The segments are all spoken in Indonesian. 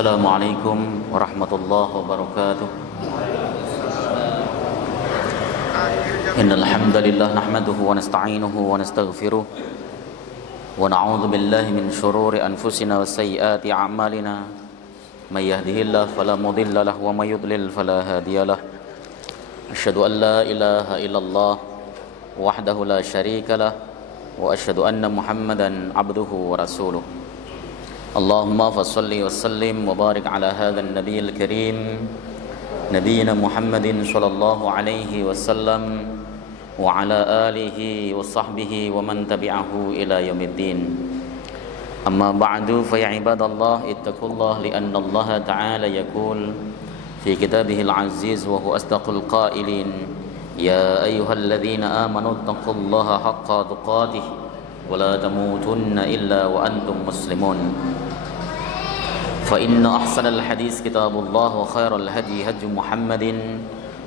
Assalamualaikum warahmatullahi wabarakatuh. Innal hamdalillah nahmaduhu wa nasta'inuhu wa nastaghfiruh wa na'udzu billahi min shururi anfusina wa sayyiati a'malina. May yahdihillahu fala mudilla lahu wa may yudlil fala hadiyalah. Asyhadu an la ilaha illallah wahdahu la syarika lah wa asyhadu anna Muhammadan abduhu wa rasuluh. Allahumma fassalli wa sallim wa barik ala hadzal nabiyil karim nabiyina Muhammadin sallallahu alaihi wasallam wa ala alihi wa sahbihi wa man tabi'ahu ila yaumiddin. Amma ba'du fa ya ibadallah ittaqullah li anna Allah ta'ala yaqul fi kitabihil aziz wa huwa asdaqul qailin ya ayyuhalladzina amanu taqullaha haqqa tuqatih wa la tamutunna illa wa antum muslimun. Fa inna ahsanal hadis kitabullah wa khairal hadi hadi Muhammadin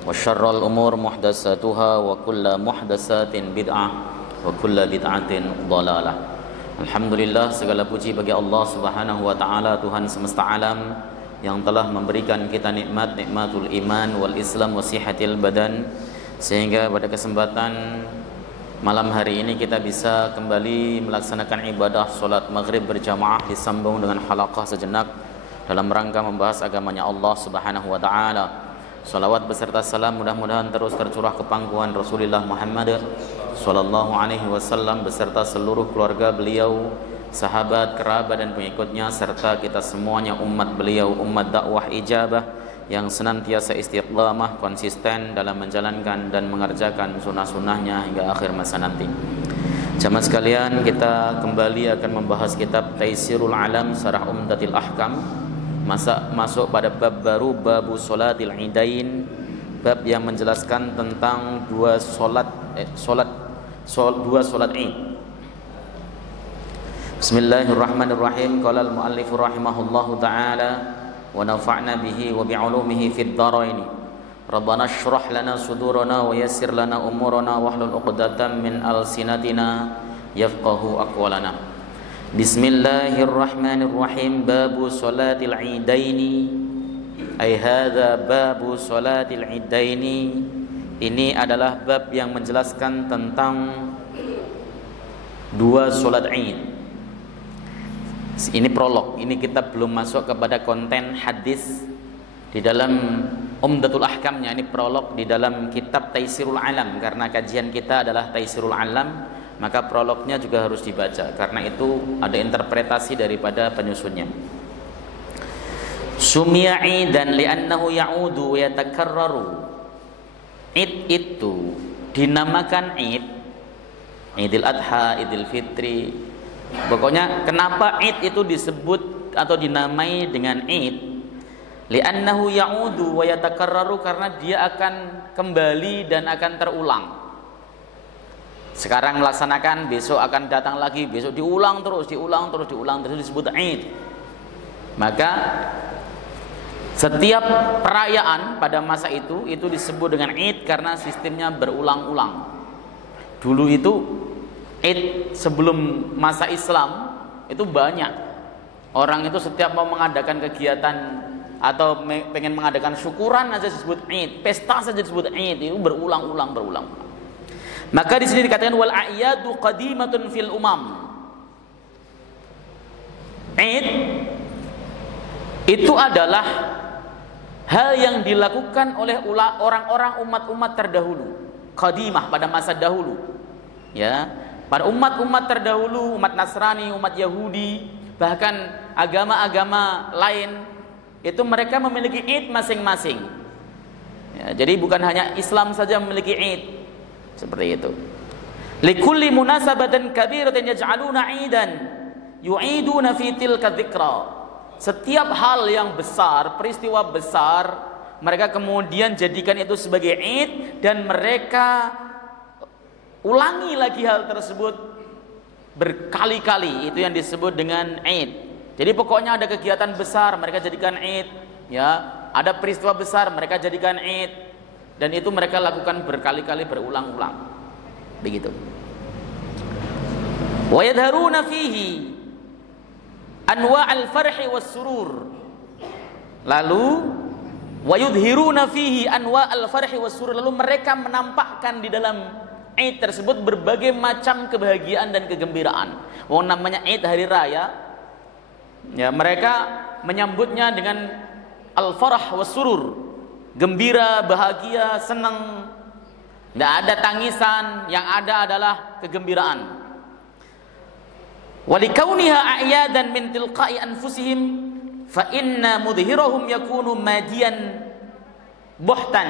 wa syarrul umur muhdatsatuha wa kullu muhdatsatin bid'ah wa kullu bid'atin dhalalah. Alhamdulillah, segala puji bagi Allah Subhanahu wa taala, Tuhan semesta alam yang telah memberikan kita nikmatul iman wal Islam wa sihatil badan, sehingga pada kesempatan malam hari ini kita bisa kembali melaksanakan ibadah salat maghrib berjamaah disambung dengan halaqah sejenak dalam rangka membahas agamanya Allah Subhanahu wa taala. Salawat beserta salam mudah-mudahan terus tercurah ke pangkuan Rasulullah Muhammad sallallahu alaihi wasallam beserta seluruh keluarga beliau, sahabat, kerabat dan pengikutnya, serta kita semuanya umat beliau, umat dakwah ijabah yang senantiasa istiqamah konsisten dalam menjalankan dan mengerjakan sunnah-sunnahnya hingga akhir masa nanti. Jamaah sekalian, kita kembali akan membahas kitab Taisirul Alam Syarah Umdatil Ahkam. Masuk pada bab baru, babu sholatil idain, bab yang menjelaskan tentang dua solat Id. Bismillahirrahmanirrahim. Qala al-muallif rahimahullahu taala wa nafa'na bihi wa bi'ulumihi fid dharain. Rabbana shrah lana sudurana wa yassir lana umurana wahlul 'uqdatam min alsinatina yafqahu aqwalana. Bismillahirrahmanirrahim. Babu sholatil idaini, ay hadza babu sholatil idaini. Ini adalah bab yang menjelaskan tentang dua sholat Id. Ini prolog, ini kita belum masuk kepada konten hadis di dalam Umdatul Ahkamnya. Ini prolog di dalam kitab Taisirul Alam. Karena kajian kita adalah Taisirul Alam, maka prolognya juga harus dibaca. Karena itu ada interpretasi daripada penyusunnya. Sumiya idan li'annahu ya'udu wa yatakarraru. Id itu dinamakan Id, Idul Adha, Idul Fitri. Pokoknya kenapa Id itu disebut atau dinamai dengan Id? Li'annahu ya'udu wa yatakarraru, karena dia akan kembali dan akan terulang. Sekarang melaksanakan, besok akan datang lagi, besok diulang terus disebut Id. Maka setiap perayaan pada masa itu disebut dengan Id karena sistemnya berulang-ulang. Dulu itu Id sebelum masa Islam itu banyak. Orang itu setiap mau mengadakan kegiatan atau pengen mengadakan syukuran aja disebut Id, pesta saja disebut Id, itu berulang-ulang. Maka di sini dikatakan wal a'yadu qadimatun fil umam. Id itu adalah hal yang dilakukan oleh orang-orang umat-umat terdahulu, qadimah, pada masa dahulu. Ya, pada umat-umat terdahulu, umat Nasrani, umat Yahudi, bahkan agama-agama lain, itu mereka memiliki Id masing-masing. Ya, jadi bukan hanya Islam saja memiliki Id seperti itu. Likulli munasabatin kabiratin yaj'aluna 'idan yu'iduna fi tilka dzikra. Setiap hal yang besar, peristiwa besar, mereka kemudian jadikan itu sebagai Id dan mereka ulangi lagi hal tersebut berkali-kali. Itu yang disebut dengan Id. Jadi pokoknya ada kegiatan besar, mereka jadikan Id, ya. Ada peristiwa besar, mereka jadikan Id, dan itu mereka lakukan berkali-kali, berulang-ulang. Begitu. Wa yadharuna fihi anwa'al farhi was surur. Lalu wa yudhiruna fihi anwa al-farhi was-surur, lalu mereka menampakkan di dalam Id tersebut berbagai macam kebahagiaan dan kegembiraan. Namanya Id, hari raya, ya, mereka menyambutnya dengan al-farah was-surur, gembira, bahagia, senang. Tidak ada tangisan, yang ada adalah kegembiraan. Walikauniha a'yadan min tilqa'i anfusihim fa inna mudhirahum yakunu madiyan buhtan.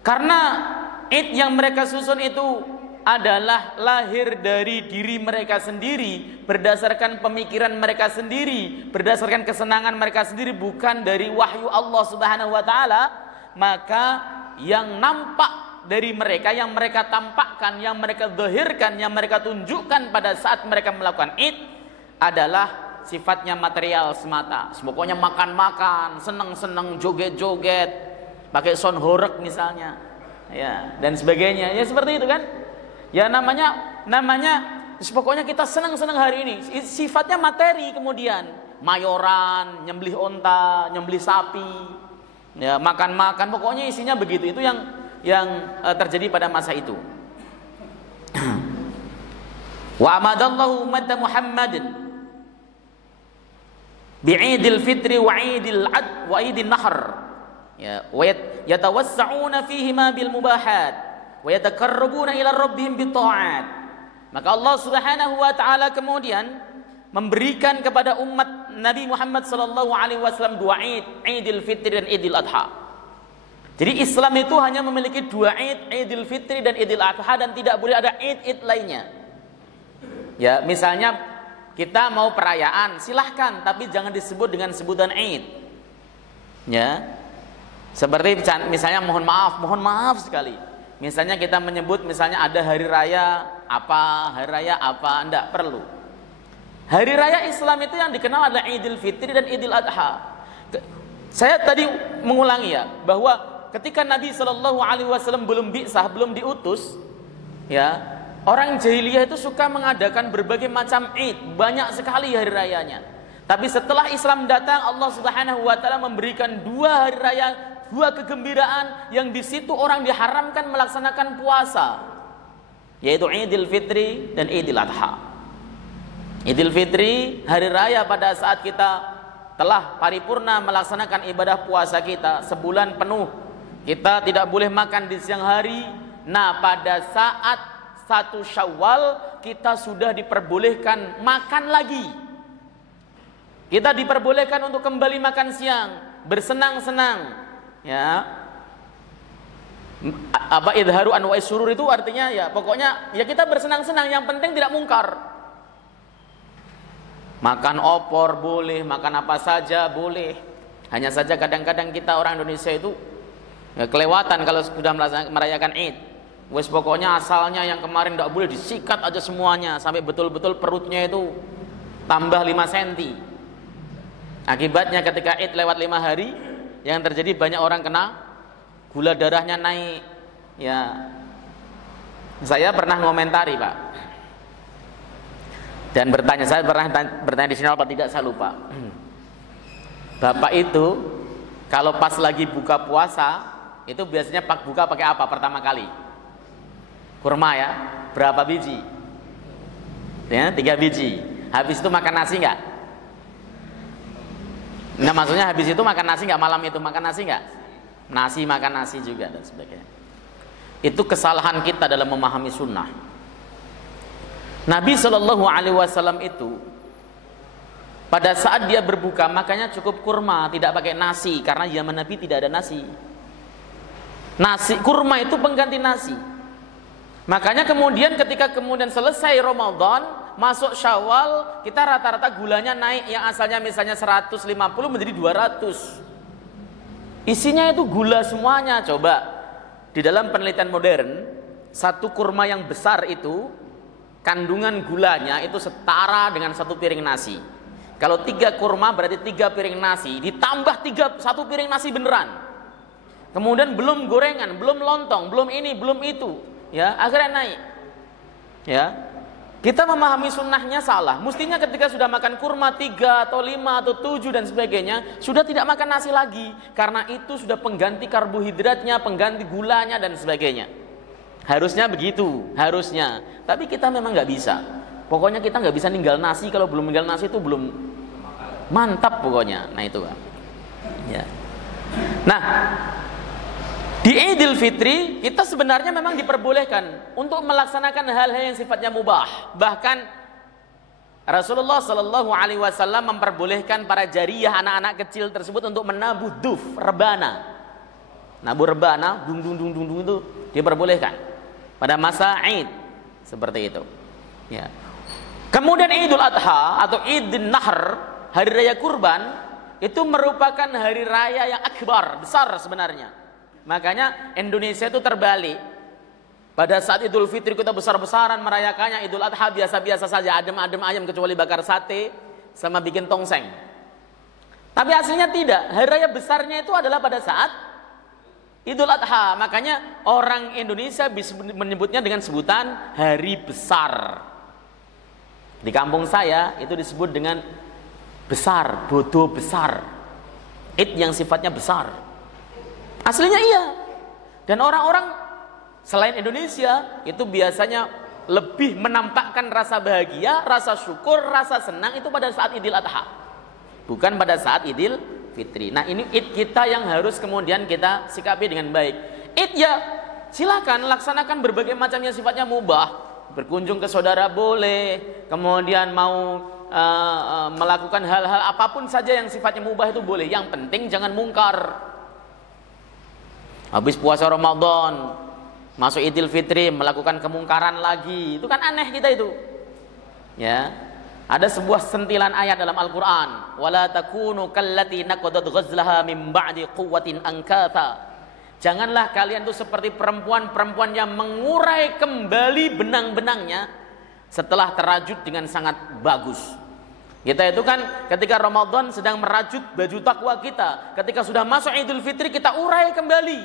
Karena Id yang mereka susun itu adalah lahir dari diri mereka sendiri, berdasarkan pemikiran mereka sendiri, berdasarkan kesenangan mereka sendiri, bukan dari wahyu Allah Subhanahu wa taala. Maka yang nampak dari mereka, yang mereka tampakkan, yang mereka zahirkan, yang mereka tunjukkan pada saat mereka melakukan Id adalah sifatnya material semata. Pokoknya makan-makan, senang-senang, joget-joget, pakai sound horeg misalnya, ya, dan sebagainya. Ya seperti itu kan? Ya namanya pokoknya kita senang-senang hari ini. Sifatnya materi, kemudian mayoran, nyembelih onta, nyembelih sapi, ya, makan-makan, pokoknya isinya begitu. Itu yang terjadi pada masa itu. Wa amadallahu ummata Muhammadin bi'idil fitri wa 'idil 'ad wa 'idin nahr, ya, wa yatawassa'una fihi ma bil mubahat wa yatakarrabuna ila rabbihim bit ta'at. Maka Allah Subhanahu wa taala kemudian memberikan kepada umat Nabi Muhammad sallallahu alaihi wasallam dua Id, Idul Fitri dan Idul Adha. Jadi Islam itu hanya memiliki dua Id, Idul Fitri dan Idul Adha, dan tidak boleh ada Id lainnya. Ya, misalnya kita mau perayaan, silahkan, tapi jangan disebut dengan sebutan Id. Ya, seperti misalnya mohon maaf sekali. Misalnya kita menyebut, misalnya ada hari raya apa, enggak perlu. Hari raya Islam itu yang dikenal adalah Idul Fitri dan Idul Adha. Saya tadi mengulangi ya, bahwa ketika Nabi Shallallahu Alaihi Wasallam belum bi'tsah, belum diutus, ya, orang jahiliyah itu suka mengadakan berbagai macam Id, banyak sekali hari rayanya. Tapi setelah Islam datang, Allah Subhanahu Wa Taala memberikan dua hari raya, dua kegembiraan yang di situ orang diharamkan melaksanakan puasa, yaitu Idul Fitri dan Idul Adha. Idul Fitri, hari raya pada saat kita telah paripurna melaksanakan ibadah puasa kita sebulan penuh. Kita tidak boleh makan di siang hari. Nah, pada saat 1 Syawal kita sudah diperbolehkan makan lagi. Kita diperbolehkan untuk kembali makan siang, bersenang-senang. Ya. Apa idharu anwa'is surur itu artinya ya pokoknya ya kita bersenang-senang, yang penting tidak mungkar. Makan opor boleh, makan apa saja boleh. Hanya saja kadang-kadang kita orang Indonesia itu ya, kelewatan kalau sudah merayakan Id. Wes pokoknya asalnya yang kemarin tidak boleh disikat aja semuanya sampai betul-betul perutnya itu tambah 5 cm. Akibatnya ketika Id lewat 5 hari, yang terjadi banyak orang kena gula darahnya naik. Ya, saya pernah ngomentari Pak, dan saya pernah bertanya di sini apa tidak, saya lupa. Bapak itu kalau pas lagi buka puasa itu biasanya buka pakai apa pertama kali? Kurma ya, berapa biji? Ya, 3 biji. Habis itu makan nasi enggak? Nah, maksudnya habis itu makan nasi enggak, malam itu makan nasi enggak? Nasi, makan nasi juga dan sebagainya. Itu kesalahan kita dalam memahami sunnah. Nabi Shallallahu Alaihi Wasallam itu pada saat dia berbuka makanya cukup kurma, tidak pakai nasi, karena zaman Nabi tidak ada nasi. Kurma itu pengganti nasi. Makanya kemudian ketika kemudian selesai Ramadan, masuk Syawal, kita rata-rata gulanya naik, yang asalnya misalnya 150 menjadi 200. Isinya itu gula semuanya. Coba di dalam penelitian modern, satu kurma yang besar itu kandungan gulanya itu setara dengan 1 piring nasi. Kalau 3 kurma berarti 3 piring nasi, ditambah 1 piring nasi beneran. Kemudian belum gorengan, belum lontong, belum ini, belum itu, ya, akhirnya naik. Ya. Kita memahami sunnahnya salah. Mestinya ketika sudah makan kurma 3 atau 5 atau 7 dan sebagainya, sudah tidak makan nasi lagi. Karena itu sudah pengganti karbohidratnya, pengganti gulanya dan sebagainya. Harusnya begitu, harusnya. Tapi kita memang nggak bisa. Pokoknya kita nggak bisa ninggal nasi. Kalau belum ninggal nasi itu belum mantap pokoknya. Nah itu kan. Ya. Nah, di Idul Fitri kita sebenarnya memang diperbolehkan untuk melaksanakan hal-hal yang sifatnya mubah. Bahkan Rasulullah Shallallahu Alaihi Wasallam memperbolehkan para jariyah, anak-anak kecil tersebut untuk menabuh duf, rebana. Nabuh rebana, dung dung dung dung dung itu diperbolehkan pada masa Id seperti itu. Ya. Kemudian Idul Adha atau Idul Nahr, hari raya kurban, itu merupakan hari raya yang akbar, besar sebenarnya. Makanya Indonesia itu terbalik. Pada saat Idul Fitri kita besar-besaran merayakannya, Idul Adha biasa-biasa saja, adem-adem ayam kecuali bakar sate sama bikin tongseng. Tapi aslinya tidak. Hari raya besarnya itu adalah pada saat Idul Adha. Makanya orang Indonesia bisa menyebutnya dengan sebutan hari besar. Di kampung saya itu disebut dengan besar, bodo besar. Id yang sifatnya besar. Aslinya iya. Dan orang-orang selain Indonesia itu biasanya lebih menampakkan rasa bahagia, rasa syukur, rasa senang itu pada saat Idul Adha. Bukan pada saat Idul Fitri. Nah, ini Id kita yang harus kemudian kita sikapi dengan baik. Id ya silakan laksanakan berbagai macam yang sifatnya mubah. Berkunjung ke saudara boleh, kemudian mau melakukan hal-hal apapun saja yang sifatnya mubah itu boleh. Yang penting jangan mungkar. Habis puasa Ramadan, masuk Idul Fitri melakukan kemungkaran lagi, itu kan aneh kita itu. Ya, ada sebuah sentilan ayat dalam Al-Quran, wala takunu kallati naqadat ghazlaha min ba'di quwwatin ankatha. Janganlah kalian itu seperti perempuan-perempuan yang mengurai kembali benang-benangnya setelah terajut dengan sangat bagus. Kita itu kan ketika Ramadan sedang merajut baju takwa kita. Ketika sudah masuk Idul Fitri kita urai kembali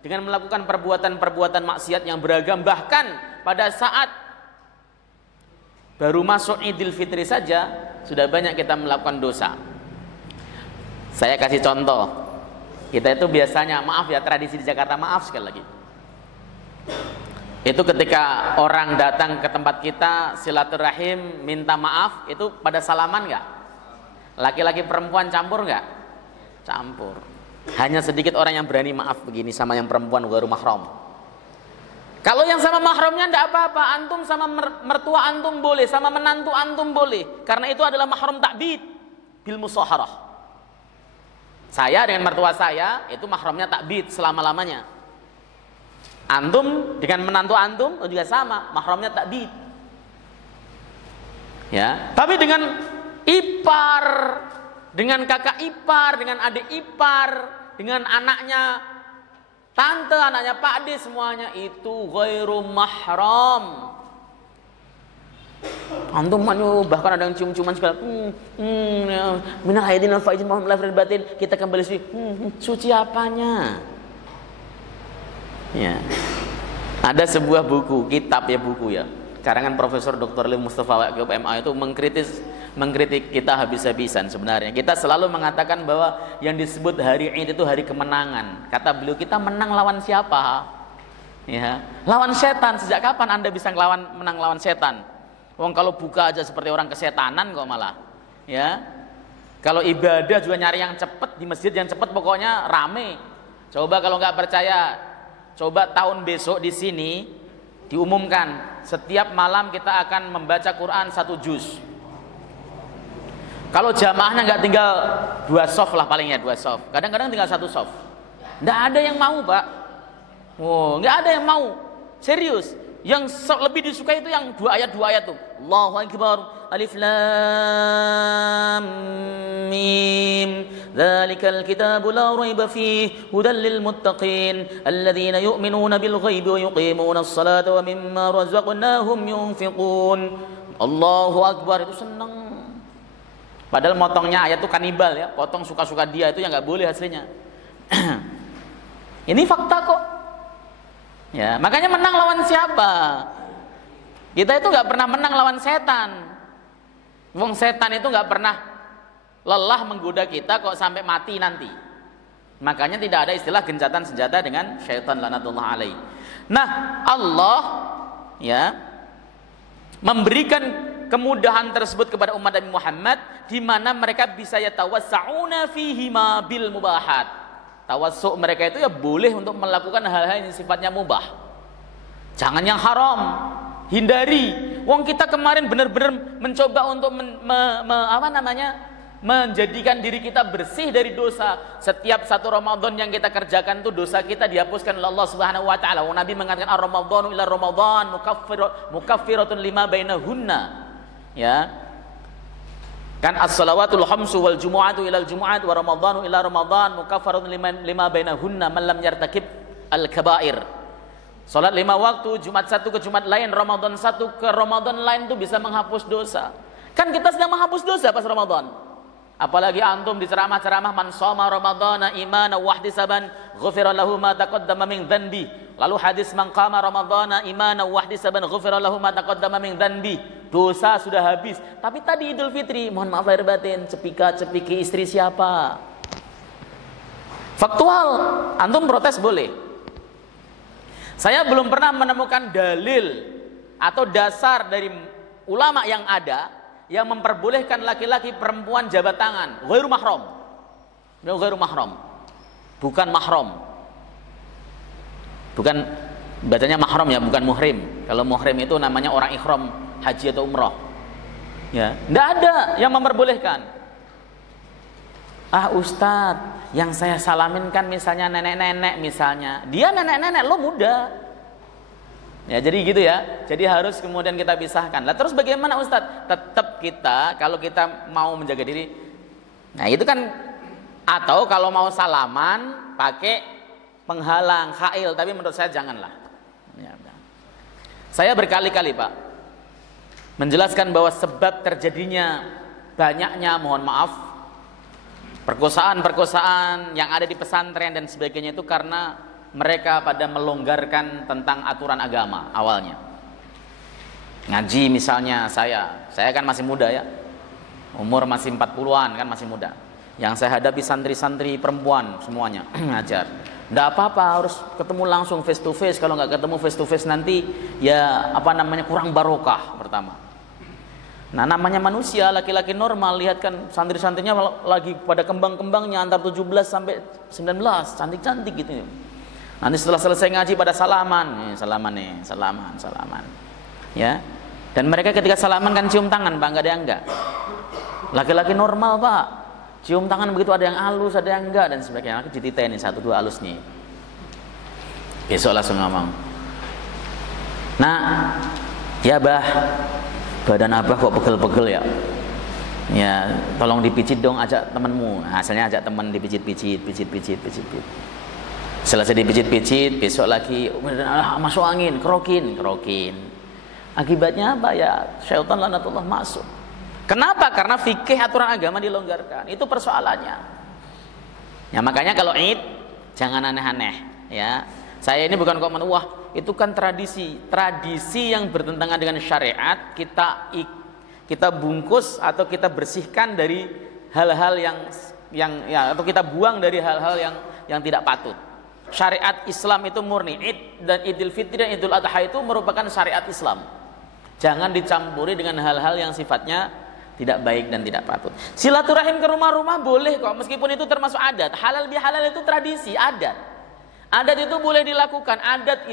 dengan melakukan perbuatan-perbuatan maksiat yang beragam. Bahkan pada saat baru masuk Idul Fitri saja sudah banyak kita melakukan dosa. Saya kasih contoh. Kita itu biasanya, maaf ya, tradisi di Jakarta, maaf sekali lagi. Itu ketika orang datang ke tempat kita silaturahim minta maaf, itu pada salaman nggak? Laki-laki perempuan campur nggak? Campur. Hanya sedikit orang yang berani maaf begini sama yang perempuan ghairu mahram. Kalau yang sama mahramnya nggak apa-apa, antum sama mertua antum boleh, sama menantu antum boleh, karena itu adalah mahram ta'bid bil musaharah. Saya dengan mertua saya itu mahramnya ta'bid selama-lamanya. Antum dengan menantu antum juga sama, mahramnya ta'bid. Ya, tapi dengan ipar, dengan kakak ipar, dengan adik ipar, dengan anaknya tante, anaknya Pak D, semuanya itu ghairu mahram. Antum bahkan ada yang cium-ciuman segala. Minal aidin wal faizin mohon lahir batin, kita kembali suci. Suci apanya? Ya. Ada sebuah buku, kitab ya, buku ya, karangan Profesor Dr. Lim Mustafa Waqib MA itu mengkritik kita habis-habisan. Sebenarnya kita selalu mengatakan bahwa yang disebut hari Id itu hari kemenangan. Kata beliau, kita menang lawan siapa? Ya, lawan setan. Sejak kapan Anda bisa menang lawan setan? Wong kalau buka aja seperti orang kesetanan kok malah. Ya. Kalau ibadah juga nyari yang cepat, di masjid yang cepat pokoknya rame. Coba kalau nggak percaya, coba tahun besok di sini diumumkan setiap malam kita akan membaca Quran 1 juz. Kalau jamaahnya nggak tinggal 2 sof lah palingnya, 2 sof. Kadang-kadang tinggal 1 sof. Nggak ada yang mau, Pak. Oh, nggak ada yang mau. Serius. Yang lebih disukai itu yang 2 ayat tuh. Allahu Akbar. Alif Lam Mim. Dzalikal kitabu la raiba fihi hudal lil muttaqin alladzina yu'minuna bil ghaibi wa yuqimuna as-salata wa mimma razaqnahum yunfiqun. Allahu Akbar, itu senang. Padahal motongnya ayat itu kanibal ya, potong suka-suka dia, itu yang nggak boleh aslinya. Ini fakta kok. Ya, makanya menang lawan siapa? Kita itu nggak pernah menang lawan setan. Wong setan itu nggak pernah lelah menggoda kita kok sampai mati nanti. Makanya tidak ada istilah gencatan senjata dengan syaitan laknatullah alaih. Nah, Allah ya memberikan kemudahan tersebut kepada umat Nabi Muhammad, di mana mereka bisa yatawassa'una fihi ma bil mubahat. Tawassu' mereka itu ya boleh untuk melakukan hal-hal yang sifatnya mubah. Jangan yang haram, hindari. Wong kita kemarin benar-benar mencoba untuk menjadikan diri kita bersih dari dosa. Setiap satu Ramadan yang kita kerjakan itu dosa kita dihapuskan oleh Allah Subhanahu wa taala. Nabi mengatakan ar-ramadhanu ila ramadan mukaffiratun lima bainahunna. Ya. Kan as-salawatul khamsu wal jumu'atu ila al-jumu'at wa ramadhanu ila ramadan mukaffaratun lima bainahunna man lam yartakib al-kaba'ir. Salat 5 waktu, Jumat satu ke Jumat lain, Ramadan satu ke Ramadan lain itu bisa menghapus dosa. Kan kita sedang menghapus dosa pas Ramadan. Apalagi antum di ceramah-ceramah man shoma ramadhana imanan wa ihtisaban ghufira lahu ma taqaddama min dzanbi. Lalu hadis man qama ramadhana imanan wa ihtisaban ghufira lahu ma taqaddama min dzanbi. Dosa sudah habis. Tapi tadi Idul Fitri, mohon maaf lahir batin, cepika-cepiki istri siapa? Faktual, antum protes boleh. Saya belum pernah menemukan dalil atau dasar dari ulama yang ada yang memperbolehkan laki-laki perempuan jabat tangan ghairu mahram. Ghairu mahram. Bukan mahram. Bukan bacanya mahram ya, bukan muhrim. Kalau muhrim itu namanya orang ihram haji atau umrah. Ya, enggak ada yang memperbolehkan. Ah Ustadz, yang saya salamin kan misalnya nenek-nenek misalnya. Dia nenek-nenek, lo muda. Ya jadi gitu ya. Jadi harus kemudian kita pisahkan. Lah terus bagaimana Ustadz? Tetap kita, kalau kita mau menjaga diri. Nah itu kan, atau kalau mau salaman pakai penghalang, khail. Tapi menurut saya janganlah. Ya, saya berkali-kali Pak menjelaskan bahwa sebab terjadinya banyaknya, mohon maaf, perkosaan-perkosaan yang ada di pesantren dan sebagainya itu karena mereka pada melonggarkan tentang aturan agama awalnya. Ngaji misalnya saya kan masih muda ya. Umur masih 40-an kan, masih muda. Yang saya hadapi santri-santri perempuan semuanya ngajar. Enggak apa-apa, harus ketemu langsung face to face. Kalau nggak ketemu face to face nanti ya kurang barokah pertama. Nah namanya manusia, laki-laki normal, lihat kan santri-santrinya lagi pada kembang-kembangnya antar 17 sampai 19, cantik-cantik gitu. Nanti setelah selesai ngaji pada salaman ya. Dan mereka ketika salaman kan cium tangan Pak, enggak ada yang enggak. Laki-laki normal Pak, cium tangan begitu, ada yang halus, ada yang enggak dan sebagainya. Aku dititeni 1-2 halus nih. Besok langsung ngomong. Nah, ya bah, badan abah kok pegel-pegel ya. Ya, tolong dipijit dong, ajak temenmu. Nah, hasilnya ajak temen dipijit-pijit. Selesai dipijit-pijit, besok lagi masuk angin, kerokin. Akibatnya apa ya? Syaitan laknatullah masuk. Kenapa? Karena fikih aturan agama dilonggarkan. Itu persoalannya. Ya makanya kalau Id jangan aneh-aneh ya. Saya ini bukan komen, wah itu kan tradisi yang bertentangan dengan syariat, kita bungkus atau kita bersihkan dari hal-hal yang ya, atau kita buang dari hal-hal yang tidak patut. Syariat Islam itu murni. Id dan Idul Fitri dan Idul Adha itu merupakan syariat Islam. Jangan dicampuri dengan hal-hal yang sifatnya tidak baik dan tidak patut. Silaturahim ke rumah-rumah boleh kok, meskipun itu termasuk adat. Halal bihalal itu tradisi, adat. Adat itu boleh dilakukan. Adat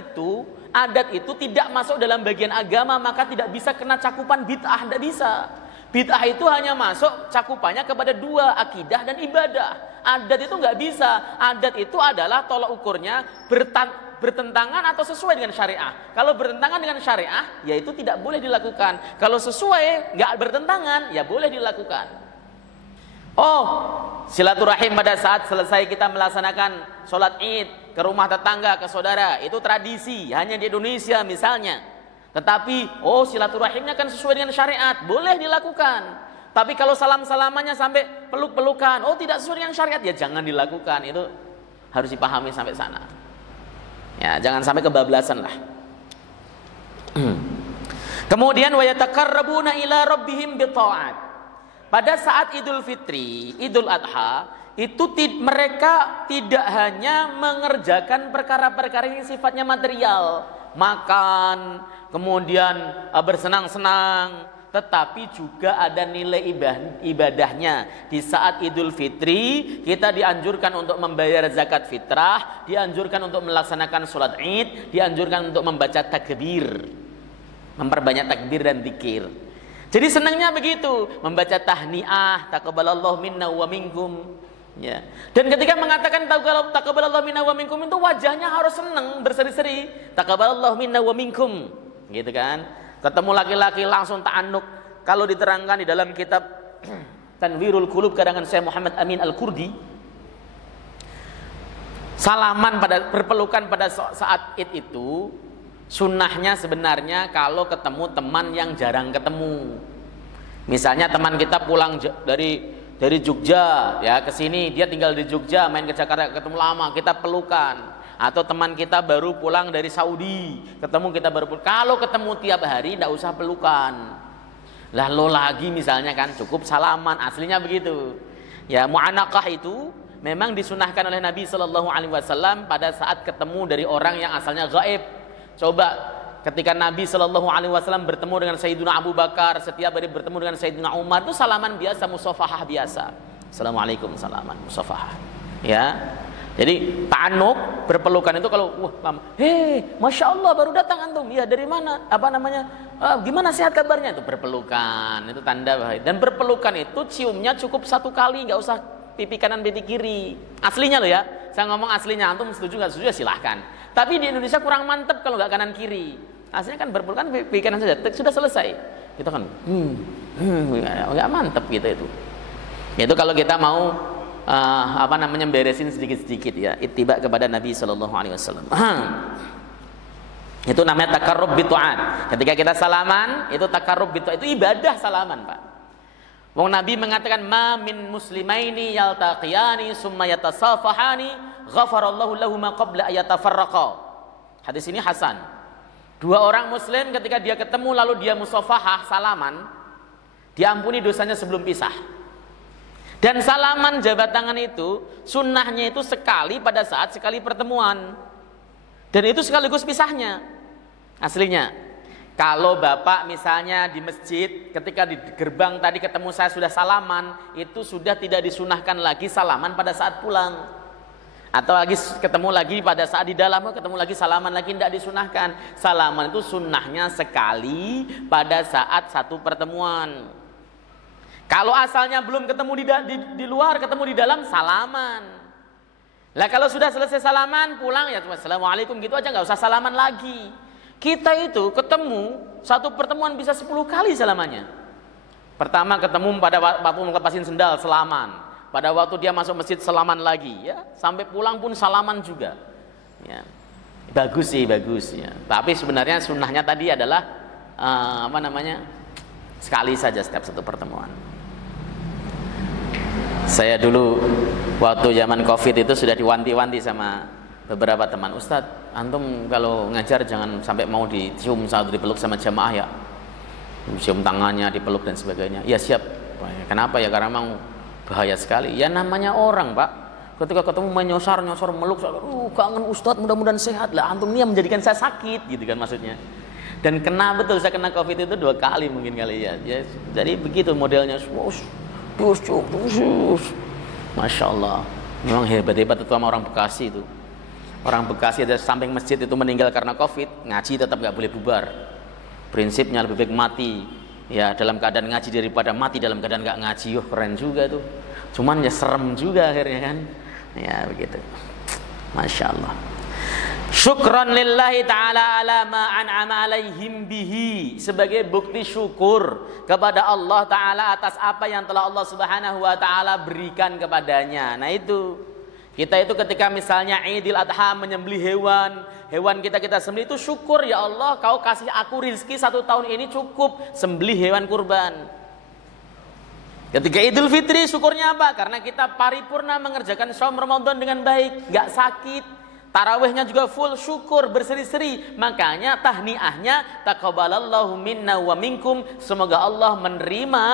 itu tidak masuk dalam bagian agama, maka tidak bisa kena cakupan bid'ah, tidak bisa. Bid'ah itu hanya masuk cakupannya kepada 2, akidah dan ibadah. Adat itu nggak bisa. Adat itu adalah tolak ukurnya bertentangan atau sesuai dengan syariah. Kalau bertentangan dengan syariah, ya itu tidak boleh dilakukan. Kalau sesuai, nggak bertentangan, ya boleh dilakukan. Oh, silaturahim pada saat selesai kita melaksanakan sholat Id ke rumah tetangga, ke saudara, itu tradisi hanya di Indonesia misalnya. Tetapi silaturahimnya kan sesuai dengan syariat, boleh dilakukan. Tapi kalau salam-salamannya sampai peluk-pelukan, tidak sesuai dengan syariat, ya jangan dilakukan. Itu harus dipahami sampai sana. Ya, jangan sampai kebablasan lah. Kemudian wa yataqarrabuna ila rabbihim bita'at. Pada saat Idul Fitri, Idul Adha, itu mereka tidak hanya mengerjakan perkara-perkara yang sifatnya material, makan, kemudian bersenang-senang, tetapi juga ada nilai ibadahnya. Di saat Idul Fitri, kita dianjurkan untuk membayar zakat fitrah, dianjurkan untuk melaksanakan sholat Id, dianjurkan untuk membaca takbir, memperbanyak takbir dan zikir. Jadi senangnya begitu, membaca tahniah, taqabbalallahu minna wa minkum. Ya. Dan ketika mengatakan taqabbalallahu minna wa minkum itu wajahnya harus senang, berseri-seri. Taqabbalallahu minna wa minkum. Gitu kan? Ketemu laki-laki langsung ta'annuk. Kalau diterangkan di dalam kitab Tanwirul Qulub karangan Syekh Muhammad Amin Al-Kurdi, salaman berpelukan pada saat Id itu sunnahnya sebenarnya kalau ketemu teman yang jarang ketemu. Misalnya teman kita pulang dari Jogja ya ke sini, dia tinggal di Jogja, main ke Jakarta, ketemu lama, kita pelukan. Atau teman kita baru pulang dari Saudi, ketemu kita baru pulang. Kalau ketemu tiap hari tidak usah pelukan. Lah lo lagi misalnya kan cukup salaman, aslinya begitu. Ya, mu'anaqah itu memang disunahkan oleh Nabi Shallallahu Alaihi Wasallam pada saat ketemu dari orang yang asalnya gaib. Coba ketika Nabi Shallallahu Alaihi Wasallam bertemu dengan Sayyidina Abu Bakar, setiap hari bertemu dengan Sayyidina Umar, itu salaman biasa, musafahah biasa. Assalamualaikum, salaman, musafahah. Ya. Jadi ta'anuk, berpelukan itu kalau lama. Masya Allah baru datang antum. Ya dari mana? Apa namanya? Gimana sehat kabarnya? Itu berpelukan. Itu tanda bahagia. Dan berpelukan itu ciumnya cukup satu kali, nggak usah pipi kanan pipi kiri. Aslinya loh ya. Saya ngomong aslinya. Antum setuju nggak setuju? Silahkan. Tapi di Indonesia kurang mantep kalau nggak kanan kiri. Aslinya kan berpelukan pipi kanan saja. Sudah selesai. Kita kan nggak mantep gitu itu. Itu kalau kita mau beresin sedikit-sedikit ya, ittiba kepada Nabi Shallallahu Alaihi Wasallam. Itu namanya takarrub bitu'at. Ketika kita salaman, itu takarrub bitu'at, itu ibadah salaman, Pak. Wong Nabi mengatakan ma min muslimaini yaltaqiyani summa yatasafahani ghafarallahu lahuma qabla ayatafarraqa. Hadis ini hasan. Dua orang muslim ketika dia ketemu lalu dia musafahah, salaman, diampuni dosanya sebelum pisah. Dan salaman jabat tangan itu sunnahnya itu sekali pada saat sekali pertemuan. Dan itu sekaligus pisahnya. Aslinya. Kalau bapak misalnya di masjid ketika di gerbang tadi ketemu saya sudah salaman, itu sudah tidak disunahkan lagi salaman pada saat pulang. Atau lagi ketemu lagi pada saat di dalam ketemu lagi salaman lagi, tidak disunahkan. Salaman itu sunnahnya sekali pada saat satu pertemuan. Kalau asalnya belum ketemu di luar, ketemu di dalam, salaman. Lah kalau sudah selesai salaman, pulang ya cuma assalamualaikum gitu aja, nggak usah salaman lagi. Kita itu ketemu satu pertemuan bisa 10 kali salamannya. Pertama ketemu pada waktu melepasin sendal, salaman. Pada waktu dia masuk masjid, salaman lagi. Ya, sampai pulang pun salaman juga. Ya, bagus sih, bagus ya. Tapi sebenarnya sunnahnya tadi adalah sekali saja setiap satu pertemuan. Saya dulu waktu zaman Covid itu sudah diwanti-wanti sama beberapa teman, Ustadz, antum kalau ngajar jangan sampai mau dicium atau dipeluk sama jamaah ya, cium tangannya, dipeluk dan sebagainya. Ya siap. Kenapa ya? Karena memang bahaya sekali. Ya namanya orang, Pak. Ketika ketemu nyosor meluk, kangen Ustadz, mudah-mudahan sehat. Lah antum ini yang menjadikan saya sakit, gitu kan maksudnya. Dan kena betul, saya kena Covid itu 2 kali mungkin kali ya. Jadi begitu modelnya. Masya Allah, memang hebat-hebat itu sama orang Bekasi itu. Orang Bekasi ada samping masjid itu meninggal karena Covid, ngaji tetap nggak boleh bubar. Prinsipnya lebih baik mati ya dalam keadaan ngaji daripada mati dalam keadaan nggak ngaji. Keren juga tuh. Cuman ya serem juga akhirnya kan. Ya begitu. Masya Allah. Syukran lillahi ta'ala ala ma an'ama alaihim bihi, sebagai bukti syukur kepada Allah ta'ala atas apa yang telah Allah subhanahu wa ta'ala berikan kepadanya. Nah itu kita itu ketika misalnya Idul Adha menyembelih hewan kita sembelih itu syukur, ya Allah kau kasih aku rizki 1 tahun ini cukup sembelih hewan kurban. Ketika Idul Fitri syukurnya apa? Karena kita paripurna mengerjakan saum Ramadan dengan baik, gak sakit. Tarawihnya juga full, syukur, berseri-seri. Makanya tahniahnya taqabbalallahu minna wa minkum, semoga Allah menerima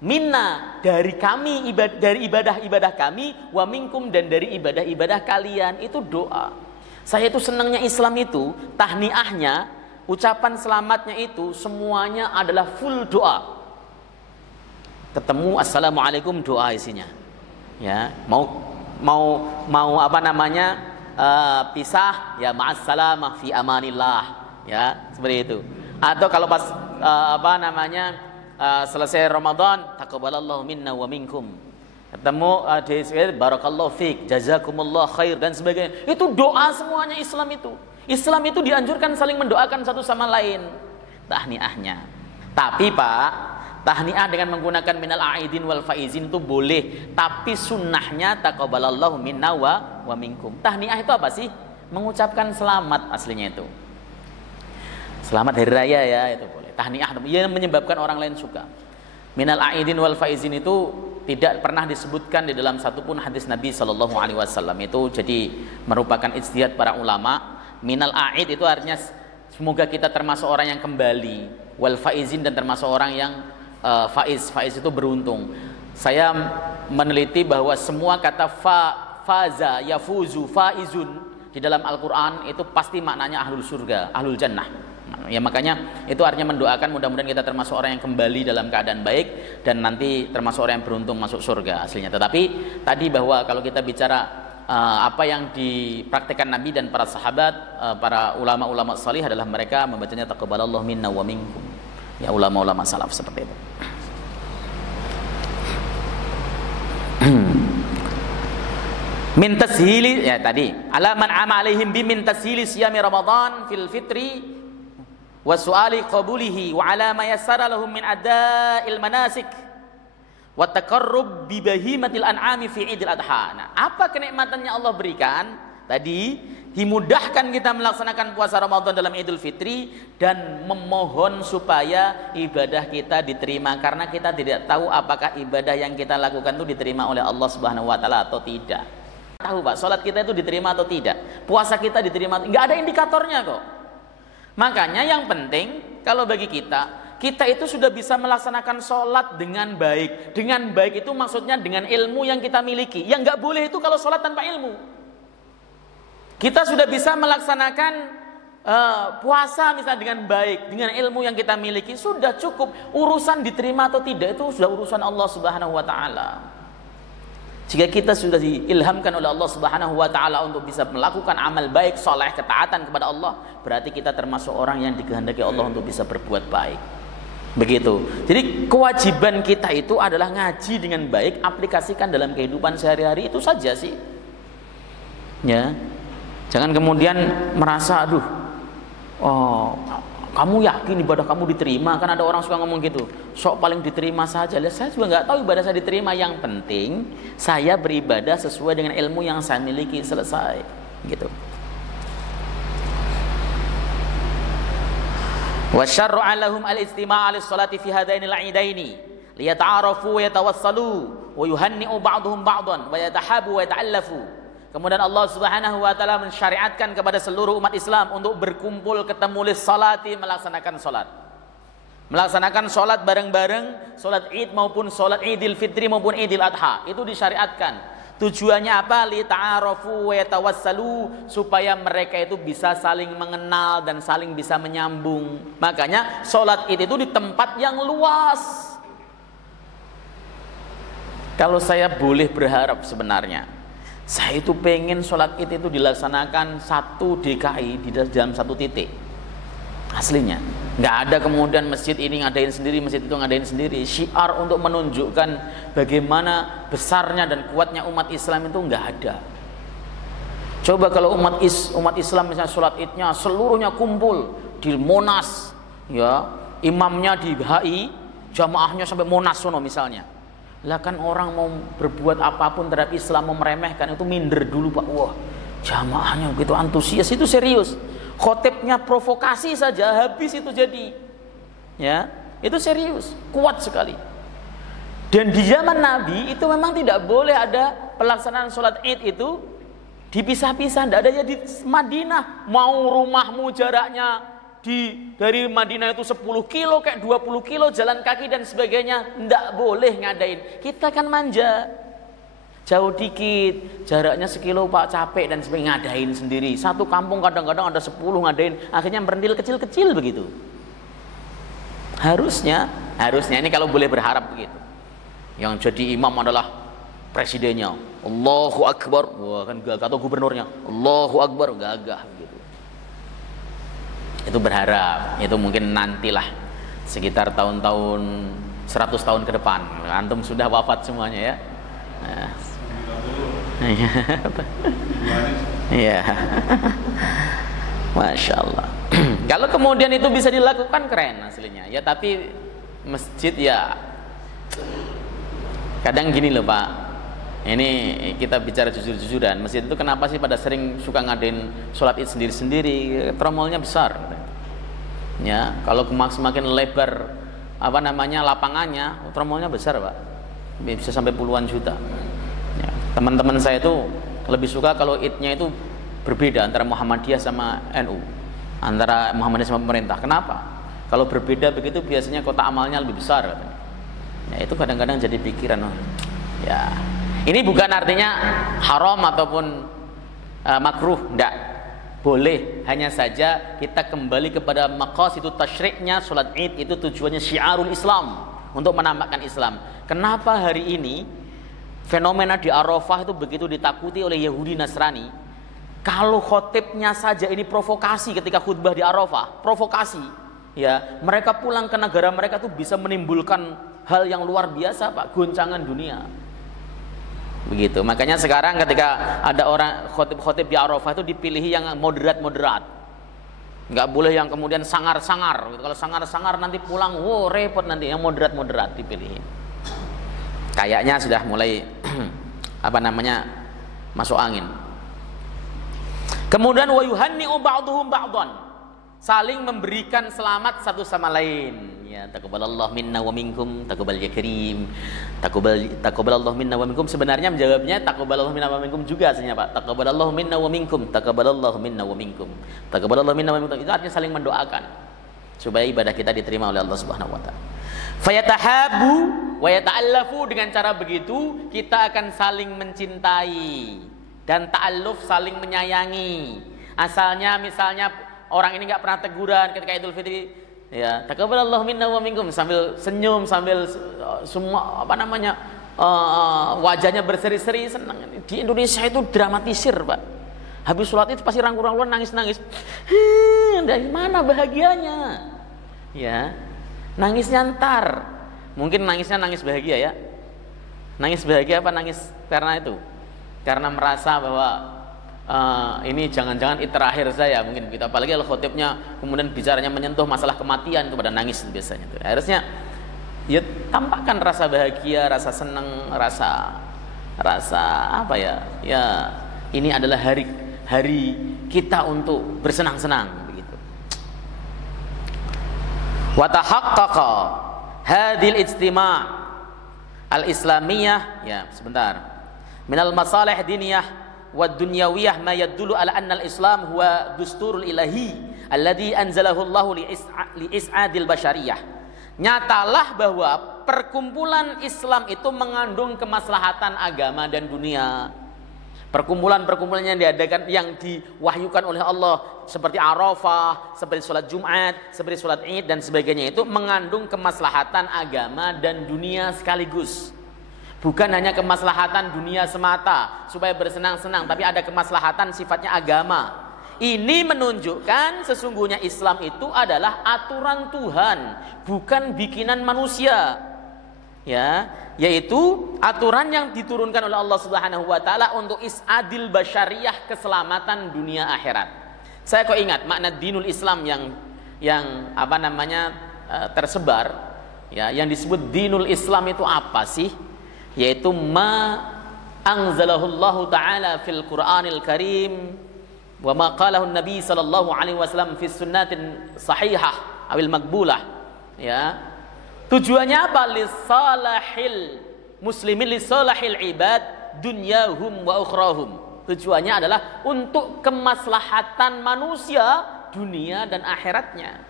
minna dari kami, dari ibadah-ibadah kami, wa minkum dan dari ibadah-ibadah kalian. Itu doa. Saya itu senangnya Islam itu, tahniahnya, ucapan selamatnya itu semuanya adalah full doa. Ketemu assalamualaikum doa isinya. Ya, mau apa namanya? Pisah ya ma'assalamah fi amanillah, ya seperti itu. Atau kalau pas selesai Ramadan, taqabbalallahu minna wa minkum, ketemu barakallahu fik, jazakumullah khair dan sebagainya. Itu doa semuanya Islam itu. Islam itu dianjurkan saling mendoakan satu sama lain. Tahniahnya. Tapi Pak, tahniah dengan menggunakan minal aidin wal faizin itu boleh, tapi sunnahnya taqabbalallahu minna wa minkum. Tahniah itu apa sih? Mengucapkan selamat aslinya itu. Selamat hari raya ya, itu boleh. Tahniah yang menyebabkan orang lain suka. Minal aidin wal faizin itu tidak pernah disebutkan di dalam satupun hadis Nabi sallallahu alaihi wasallam. Itu jadi merupakan ijtihad para ulama. Minal aid itu artinya semoga kita termasuk orang yang kembali. Wal faizin dan termasuk orang yang faiz itu beruntung. Saya meneliti bahwa semua kata faza, yafuzu, faizun di dalam Al-Quran itu pasti maknanya ahlul surga, ahlul jannah. Ya makanya itu artinya mendoakan mudah-mudahan kita termasuk orang yang kembali dalam keadaan baik dan nanti termasuk orang yang beruntung masuk surga aslinya. Tetapi tadi bahwa kalau kita bicara apa yang dipraktikkan Nabi dan para sahabat, para ulama-ulama salih adalah mereka membacanya taqabbalallahu minna wa minkum. Ya ulama-ulama salaf seperti itu. Min tashili ya tadi alaman ama alaihim bi min tashili siyami ramadan fil fitri wa su'ali qabulihi wa ala ma yassara lahum min ada'il manasik wa taqarrub bi bahimatil an'ami fi idil adha. Nah, apa kenikmatannya Allah berikan tadi? Dimudahkan kita melaksanakan puasa Ramadan dalam Idul Fitri dan memohon supaya ibadah kita diterima, karena kita tidak tahu apakah ibadah yang kita lakukan itu diterima oleh Allah Subhanahu wa taala atau tidak. Tahu Pak, salat kita itu diterima atau tidak, puasa kita diterima, nggak ada indikatornya kok. Makanya yang penting kalau bagi kita itu sudah bisa melaksanakan sholat dengan baik. Dengan baik itu maksudnya dengan ilmu yang kita miliki. Yang nggak boleh itu kalau sholat tanpa ilmu. Kita sudah bisa melaksanakan puasa misalnya dengan baik, dengan ilmu yang kita miliki, sudah cukup. Urusan diterima atau tidak itu sudah urusan Allah Subhanahu wa taala. Jika kita sudah diilhamkan oleh Allah Subhanahu wa taala untuk bisa melakukan amal baik, saleh, ketaatan kepada Allah, berarti kita termasuk orang yang dikehendaki Allah untuk bisa berbuat baik. Begitu. Jadi kewajiban kita itu adalah ngaji dengan baik, aplikasikan dalam kehidupan sehari-hari, itu saja sih. Ya. Jangan kemudian merasa aduh, kamu yakin ibadah kamu diterima? Kan ada orang suka ngomong gitu, sok paling diterima saja. Lihat, saya juga nggak tahu ibadah saya diterima. Yang penting saya beribadah sesuai dengan ilmu yang saya miliki, selesai. Gitu. Wa syarra'a lahum al-istima' 'ala sholati fi hadainil 'idaini liyata'arafu wa yatawassalu wa yuhanni'u ba'dhum ba'dhan wa yatahabu wa yata'allafu. Kemudian Allah Subhanahu wa taala mensyariatkan kepada seluruh umat Islam untuk berkumpul ketemu lis-salati, melaksanakan salat. Melaksanakan salat bareng-bareng, salat Id maupun salat Idul Fitri maupun Idul Adha. Itu disyariatkan. Tujuannya apa? Li ta'arafu wa yatawassalu, supaya mereka itu bisa saling mengenal dan saling bisa menyambung. Makanya salat Id itu di tempat yang luas. Kalau saya boleh berharap sebenarnya, saya itu pengen sholat id itu dilaksanakan satu DKI di dalam satu titik. Aslinya nggak ada kemudian masjid ini ngadain sendiri, masjid itu ngadain sendiri. Syiar untuk menunjukkan bagaimana besarnya dan kuatnya umat Islam itu nggak ada. Coba kalau umat Islam misalnya sholat idnya seluruhnya kumpul di Monas, ya imamnya di HI, jamaahnya sampai Monas sono misalnya. Lah kan orang mau berbuat apapun terhadap Islam, mau meremehkan itu minder dulu Pak. Wah, jamaahnya begitu antusias, itu serius. Khotibnya provokasi saja habis itu jadi. Ya, itu serius, kuat sekali. Dan di zaman Nabi itu memang tidak boleh ada pelaksanaan sholat Id itu Dipisah-pisah, tidak ada ya di Madinah. Mau rumahmu jaraknya dari Madinah itu 10 kilo, kayak 20 kilo jalan kaki dan sebagainya, tidak boleh ngadain. Kita kan manja, jauh dikit, jaraknya sekilo Pak, capek dan sebagainya, ngadain sendiri. Satu kampung kadang-kadang ada 10 ngadain, akhirnya merendil kecil-kecil begitu. Harusnya ini kalau boleh berharap begitu. Yang jadi imam adalah presidennya, Allahu Akbar, wah kan gagah, atau gubernurnya, Allahu Akbar, gagah gitu. Itu berharap, itu mungkin nantilah sekitar tahun-tahun 100 tahun ke depan. Antum sudah wafat semuanya ya. Iya. Masya Allah. Kalau kemudian itu bisa dilakukan, keren aslinya. Ya tapi masjid ya kadang gini loh Pak. Ini kita bicara jujur-jujuran. Masjid itu kenapa sih pada sering suka ngadain sholat id sendiri-sendiri? Tromolnya besar. Ya, kalau semakin lebar lapangannya, tromolnya besar Pak. Bisa sampai puluhan juta. Ya, teman-teman saya itu lebih suka kalau idnya itu berbeda antara Muhammadiyah sama NU, antara Muhammadiyah sama pemerintah. Kenapa? Kalau berbeda begitu biasanya kotak amalnya lebih besar. Ya, itu kadang-kadang jadi pikiran. Ya. Ini bukan artinya haram ataupun makruh, enggak. Boleh, hanya saja kita kembali kepada maqasidut tasyriknya. Salat Id itu tujuannya syiarul Islam, untuk menampakkan Islam. Kenapa hari ini fenomena di Arafah itu begitu ditakuti oleh Yahudi Nasrani? Kalau khotibnya saja ini provokasi ketika khutbah di Arafah, provokasi, ya, mereka pulang ke negara mereka tuh bisa menimbulkan hal yang luar biasa Pak, goncangan dunia. Begitu. Makanya sekarang ketika ada orang khotib-khotib di Arafah itu dipilih yang moderat-moderat. Nggak boleh yang kemudian sangar-sangar. Kalau sangar-sangar nanti pulang, wow repot nanti. Yang moderat-moderat dipilih. Kayaknya sudah mulai masuk angin. Kemudian wa yuhanni'u ba'duhum ba'dhan. Saling memberikan selamat satu sama lain. Ya, taqabbalallahu minna wa minkum, taqabbal ya karim. Taqabbalallahu minna wa minkum sebenarnya menjawabnya taqabbalallahu minna wa minkum juga aslinya Pak. Taqabbalallahu minna wa minkum, taqabbalallahu minna wa minkum. Taqabbalallahu minna wa minkum itu artinya saling mendoakan supaya ibadah kita diterima oleh Allah Subhanahu wa taala. Fayatahabu wa yata'allafu, dengan cara begitu kita akan saling mencintai dan ta'alluf, saling menyayangi. Asalnya misalnya orang ini nggak pernah teguran ketika Idul Fitri, ya, taqabbalallahu minna wa minkum, sambil senyum, sambil semua wajahnya berseri-seri senang. Di Indonesia itu dramatisir Pak. Habis sholat itu pasti rangkul-rangkulan, nangis-nangis. Dari mana bahagianya? Ya, nangisnya ntar. Mungkin nangisnya nangis bahagia ya. Nangis bahagia apa nangis karena itu? Karena merasa bahwa ini jangan-jangan itu terakhir saya, mungkin kita, apalagi kalau khotibnya kemudian bicaranya menyentuh masalah kematian, itu pada nangis biasanya. Harusnya ya tampakkan rasa bahagia, rasa senang, rasa apa ya? Ya ini adalah hari kita untuk bersenang-senang begitu. Wa tahaqqaqa hadhil ijtima' al-islamiyah, ya sebentar, minal masalih diniyah wa dunyawiyah ma yadullu ala anna al-islam huwa dusturul ilahi alladhi anzalahu Allah li is'adil bashariyah. Nyatalah bahwa perkumpulan Islam itu mengandung kemaslahatan agama dan dunia. Perkumpulan-perkumpulan yang diadakan, yang diwahyukan oleh Allah, seperti Arafah, seperti sholat Jumat, seperti sholat Id dan sebagainya, itu mengandung kemaslahatan agama dan dunia sekaligus. Bukan hanya kemaslahatan dunia semata supaya bersenang-senang, tapi ada kemaslahatan sifatnya agama. Ini menunjukkan sesungguhnya Islam itu adalah aturan Tuhan, bukan bikinan manusia. Ya, yaitu aturan yang diturunkan oleh Allah Subhanahu wa taala untuk is'adil basyariyah, keselamatan dunia akhirat. Saya kok ingat makna dinul Islam yang tersebar, ya, yang disebut dinul Islam itu apa sih? Yaitu ma anzalahullahu ta'ala fil Qur'anil Karim wa ma qalahu Nabi sallallahu alaihi wasallam fi sunnatin sahihah awil makbulah. Ya, tujuannya apa? Lisalahil muslimin, lisalahil ibad dunyahum wa ukhrahum. Tujuannya adalah untuk kemaslahatan manusia dunia dan akhiratnya.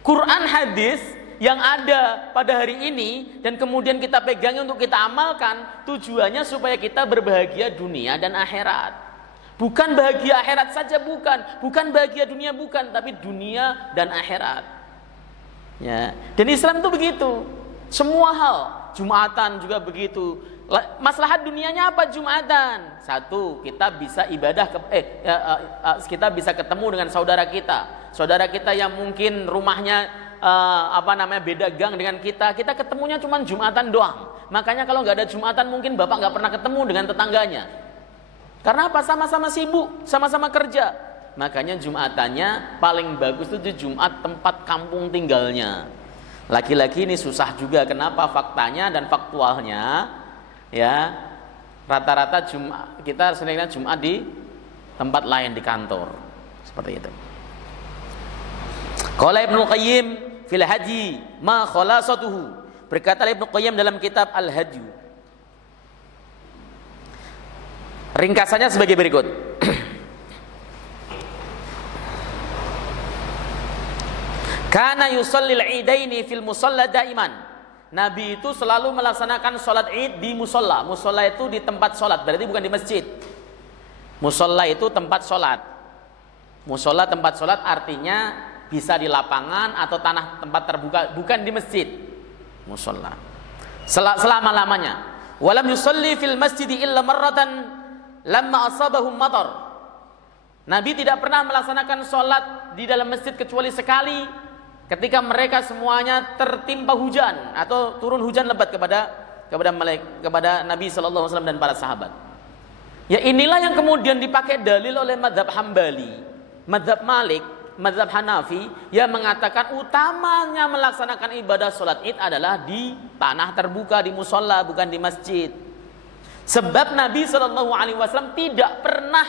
Quran hadis yang ada pada hari ini dan kemudian kita pegangi untuk kita amalkan, tujuannya supaya kita berbahagia dunia dan akhirat. Bukan bahagia akhirat saja, bukan bahagia dunia, bukan, tapi dunia dan akhirat. Ya, dan Islam itu begitu. Semua hal, Jumatan juga begitu. Maslahat dunianya apa Jumatan? Satu, kita bisa ibadah kita bisa ketemu dengan saudara kita. Saudara kita yang mungkin rumahnya beda gang dengan kita ketemunya cuma Jumatan doang. Makanya kalau nggak ada Jumatan mungkin bapak nggak pernah ketemu dengan tetangganya. Karena apa? Sama-sama sibuk, sama-sama kerja. Makanya Jumatannya paling bagus itu Jumat tempat kampung tinggalnya. Laki-laki ini susah juga. Kenapa? Faktanya dan faktualnya, ya, rata-rata kita seringnya Jumat di tempat lain di kantor. Seperti itu. Qala Ibnu Qayyim fil Hadi ma khalasatuhu. Berkata Ibnu Qayyim dalam kitab Al-Hadi. Ringkasannya sebagai berikut. Kana yusallil idaini fil musalla daiman. Nabi itu selalu melaksanakan sholat id di musolla. Musolla itu di tempat sholat, berarti bukan di masjid. Musolla itu tempat sholat. Musolla tempat sholat artinya bisa di lapangan atau tanah tempat terbuka, bukan di masjid. Musolla. Selama-lamanya. Walam yusalli fil masjid illa marratan lamma asabahum matar. Nabi tidak pernah melaksanakan sholat di dalam masjid kecuali sekali ketika mereka semuanya tertimpa hujan atau turun hujan lebat kepada Nabi sallallahu alaihi wasallam dan para sahabat. Ya, inilah yang kemudian dipakai dalil oleh mazhab Hambali, mazhab Malik, mazhab Hanafi yang mengatakan utamanya melaksanakan ibadah sholat id adalah di tanah terbuka, di musola, bukan di masjid. Sebab Nabi sallallahu alaihi wasallam tidak pernah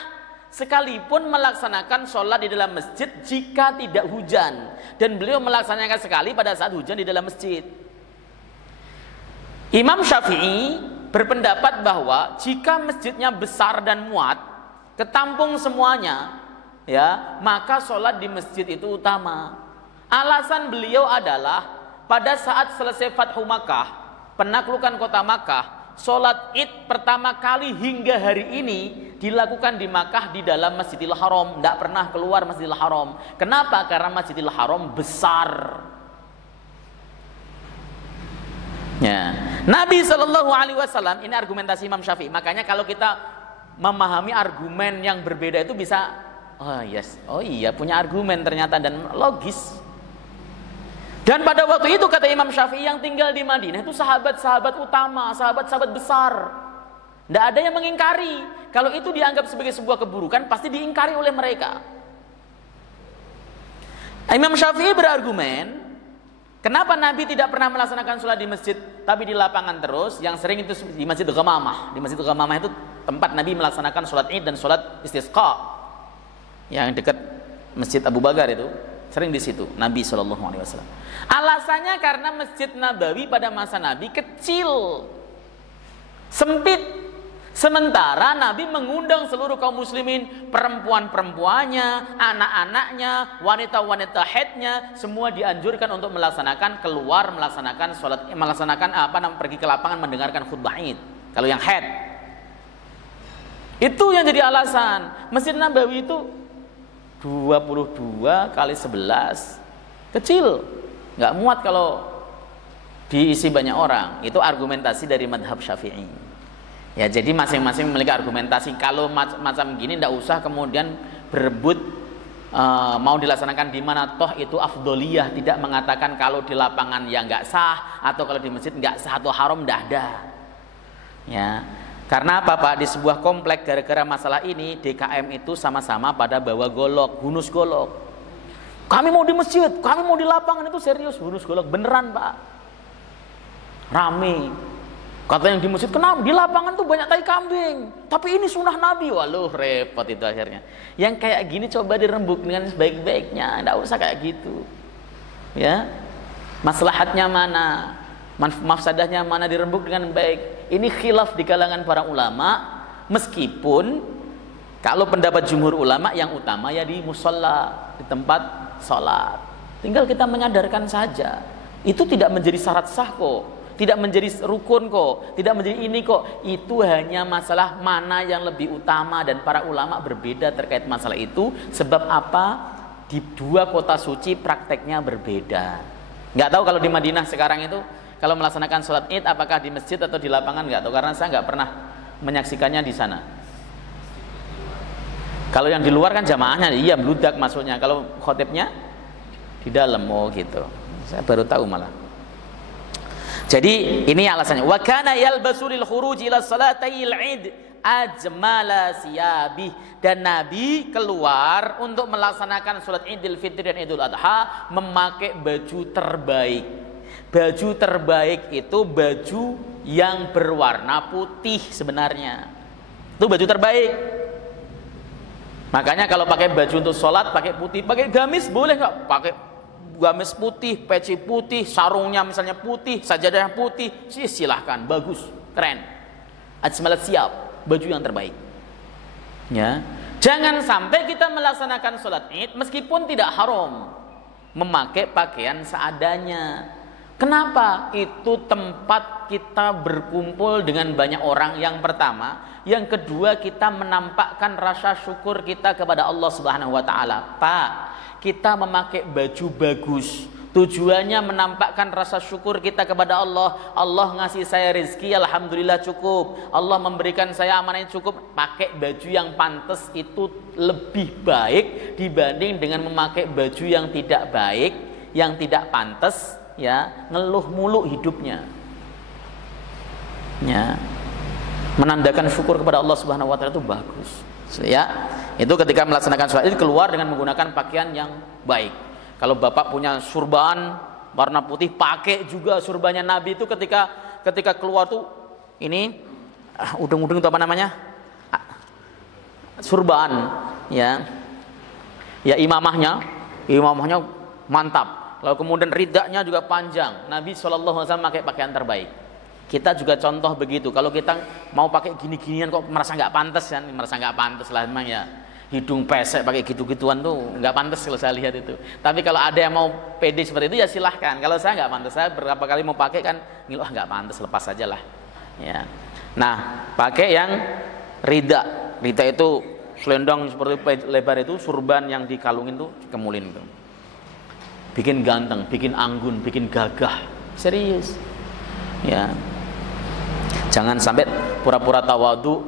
sekalipun melaksanakan sholat di dalam masjid jika tidak hujan, dan beliau melaksanakan sekali pada saat hujan di dalam masjid. Imam Syafi'i berpendapat bahwa jika masjidnya besar dan muat, ketampung semuanya, ya, maka sholat di masjid itu utama. Alasan beliau adalah pada saat selesai Fathu Makkah, penaklukan kota Makkah, sholat id pertama kali hingga hari ini dilakukan di Makkah di dalam Masjidil Haram, tidak pernah keluar Masjidil Haram. Kenapa? Karena Masjidil Haram besar. Ya. Nabi Shallallahu Alaihi Wasallam, ini argumentasi Imam Syafi'i. Makanya kalau kita memahami argumen yang berbeda itu bisa, oh iya punya argumen ternyata dan logis. Dan pada waktu itu kata Imam Syafi'i yang tinggal di Madinah itu sahabat-sahabat utama, sahabat-sahabat besar. Tidak ada yang mengingkari. Kalau itu dianggap sebagai sebuah keburukan, pasti diingkari oleh mereka. Imam Syafi'i berargumen, kenapa Nabi tidak pernah melaksanakan sholat di masjid, tapi di lapangan terus? Yang sering itu di Masjid Ghamamah. Di Masjid Ghamamah itu tempat Nabi melaksanakan sholat id dan sholat istisqa. Yang dekat Masjid Abu Bakar itu. Sering di situ Nabi SAW. Alasannya karena Masjid Nabawi pada masa Nabi kecil, sempit. Sementara Nabi mengundang seluruh kaum muslimin, perempuan-perempuannya, anak-anaknya, wanita-wanita haidnya, semua dianjurkan untuk melaksanakan pergi ke lapangan mendengarkan khutbah Id. Kalau yang haid, itu yang jadi alasan. Masjid Nabawi itu 22 kali 11, kecil, nggak muat kalau diisi banyak orang. Itu argumentasi dari madhab Syafi'i. Ya, jadi masing-masing memiliki argumentasi. Kalau macam gini tidak usah kemudian berebut mau dilaksanakan di mana, toh itu afdoliyah, tidak mengatakan kalau di lapangan ya nggak sah atau kalau di masjid nggak sah atau haram, tidak ada. Ya, karena apa Pak? Di sebuah komplek gara-gara masalah ini DKM itu sama-sama pada bawa golok, hunus golok. Kami mau di masjid, kami mau di lapangan, itu serius hunus golok beneran Pak. Rame. Kata yang di masjid, kenapa? Di lapangan tuh banyak tai kambing. Tapi ini sunnah Nabi. Waduh, repot itu akhirnya. Yang kayak gini coba dirembuk dengan sebaik-baiknya. Nggak usah kayak gitu. Ya, maslahatnya mana? Mafsadahnya mana, dirembuk dengan baik. Ini khilaf di kalangan para ulama. Meskipun Kalau pendapat jumhur ulama yang utama ya di musola, di tempat sholat. Tinggal kita menyadarkan saja. Itu tidak menjadi syarat sah kok, tidak menjadi rukun kok, tidak menjadi ini kok. Itu hanya masalah mana yang lebih utama, dan para ulama berbeda terkait masalah itu. Sebab apa? Di dua kota suci prakteknya berbeda. Nggak tahu kalau di Madinah sekarang itu kalau melaksanakan sholat Id apakah di masjid atau di lapangan, nggak tahu, karena saya nggak pernah menyaksikannya di sana. Kalau yang di luar kan jamaahnya iya meludak masuknya, kalau khotibnya di dalam. Oh gitu, saya baru tahu malah. Jadi ini alasannya. Wa kana yalbasu lil khuruj ila salatayil id ajmala siyabih, dan Nabi keluar untuk melaksanakan salat Idul Fitri dan Idul Adha memakai baju terbaik. Baju terbaik itu baju yang berwarna putih sebenarnya. Itu baju terbaik. Makanya kalau pakai baju untuk sholat pakai putih, pakai gamis boleh nggak? Pakai gamis putih, peci putih, sarungnya misalnya putih, sajadahnya putih, silahkan, bagus, keren. Ajmalat siap, baju yang terbaik. Ya, jangan sampai kita melaksanakan sholat Id meskipun tidak haram memakai pakaian seadanya. Kenapa? Itu tempat kita berkumpul dengan banyak orang, yang pertama. Yang kedua, kita menampakkan rasa syukur kita kepada Allah Subhanahu wa taala. Pak, kita memakai baju bagus, tujuannya menampakkan rasa syukur kita kepada Allah. Allah ngasih saya rezeki, alhamdulillah cukup. Allah memberikan saya amanah yang cukup. Pakai baju yang pantas itu lebih baik dibanding dengan memakai baju yang tidak baik, yang tidak pantas, ya, ngeluh mulu hidupnya. Ya, menandakan syukur kepada Allah Subhanahu wa taala itu bagus. Ya, itu ketika melaksanakan sholat Id keluar dengan menggunakan pakaian yang baik. Kalau bapak punya surban warna putih, pakai juga surbannya Nabi itu ketika keluar tuh ini udeng-udeng itu apa namanya? Surban, ya. Ya, imamahnya mantap. Lalu kemudian ridaknya juga panjang. Nabi SAW pakai pakaian terbaik. Kita juga contoh begitu. Kalau kita mau pakai gini-ginian kok merasa nggak pantas kan? Merasa nggak pantas lah memang ya. Hidung pesek pakai gitu-gituan tuh nggak pantas kalau saya lihat itu. Tapi kalau ada yang mau pede seperti itu ya silahkan. Kalau saya nggak pantas, saya berapa kali mau pakai kan, ngiluh nggak pantas, lepas saja lah. Ya. Nah, pakai yang rida. Rida itu selendang seperti lebar itu, surban yang dikalungin tuh kemulin tuh. Bikin ganteng, bikin anggun, bikin gagah. Serius. Ya. Jangan sampai pura-pura tawadu